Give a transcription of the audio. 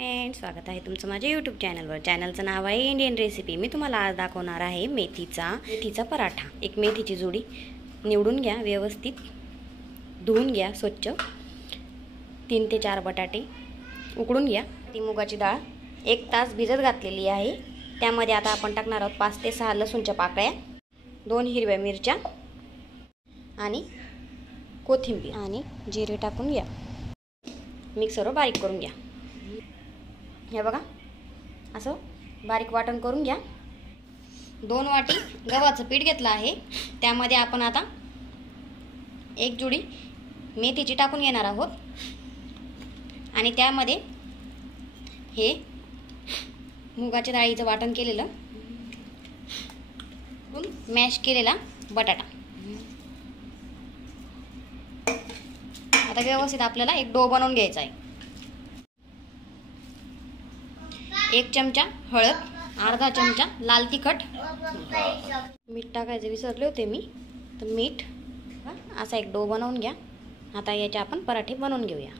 स्वागत आहे तुमचं माझ्या यूट्यूब चॅनलवर। चॅनलचं नाव आहे इंडियन रेसिपी। मी तुम्हाला आज दाखवणार आहे मेथीचा पराठा। एक मेथीची जोडी निवडून घ्या, व्यवस्थित धुवून घ्या स्वच्छ। 3 ते 4 बटाटे उकडून घ्या। ती मुगाची डाळ 1 तास भिजत घातलेली आहे। त्यामध्ये आता आपण टाकणार आहोत 5 ते 6 लसूणच्या पाकळ्या, 2 हिरव्या मिरच्या आणि कोथिंबीर आणि जिरे टाकून घ्या। मिक्सरवर बारीक करून घ्या। हे बघा, असं बारीक वाटण करून घ्या। 2 वाटी गव्हाचं पीठ घेतलं आहे। त्यामध्ये आपण आता 1 जुडी मेथीची टाकून घेणार आहोत आणि त्यामध्ये हे मुगाच्या डाळीचं वाटण केलेलं मॅश केलेला बटाटा। आता व्यवस्थित आपल्याला एक डो बनवून घ्यायचा आहे। 1 चमचा हळद, अर्धा चमचा लाल तिखट, मीठ टाकायचं विसरले होते मी, तर मीठ। असा एक डो बनवून घ्या। आता याचे आपण पराठे बनवून घेऊया।